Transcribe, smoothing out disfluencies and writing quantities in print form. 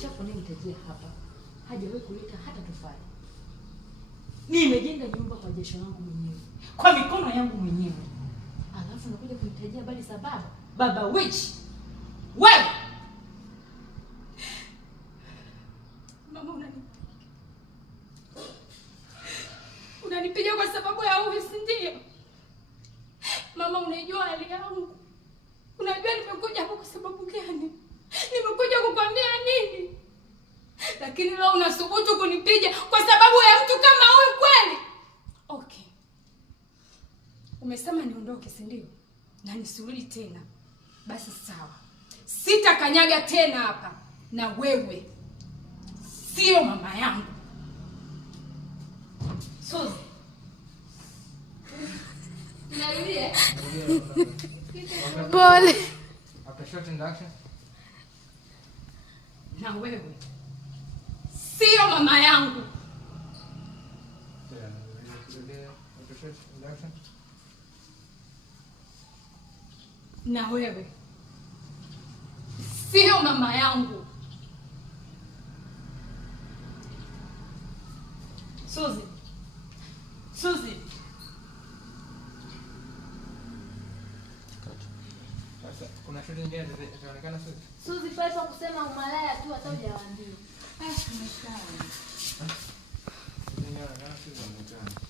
uchafu nimetajia hapa hajawahi kuleta hata tofali. Nimejenga nyumba kwa jasho langu mwenyewe, kwa mikono yangu mwenyewe. Alafu nakuja kunitajia bali sababu baba witch. Wewe mama unanipiga kwa sababu ya huyu, si ndio? Mama, unajua hali yangu. Unajua nimekuja hapa kwa sababu gani? Nimekuja kukwambia nini? Lakini leo unasubutu kunipiga kwa sababu ya mtu kama huyu kweli? Okay. Umesema niondoke, si ndio? Na nisirudi tena. Basi sawa. Sitakanyaga tena hapa. Na wewe sio mama yangu. Suzi. Narudia. Pole. After short introduction. Na wewe sio mama yangu. After short introduction. Na wewe sio mama yangu. Suzi. Suzi. Kuna shoti nyingine zinaonekana Suzi. Suzi pale kwa kusema umalaya tu hata hujawaambia. Tumeshauri. Zinaonekana Suzi.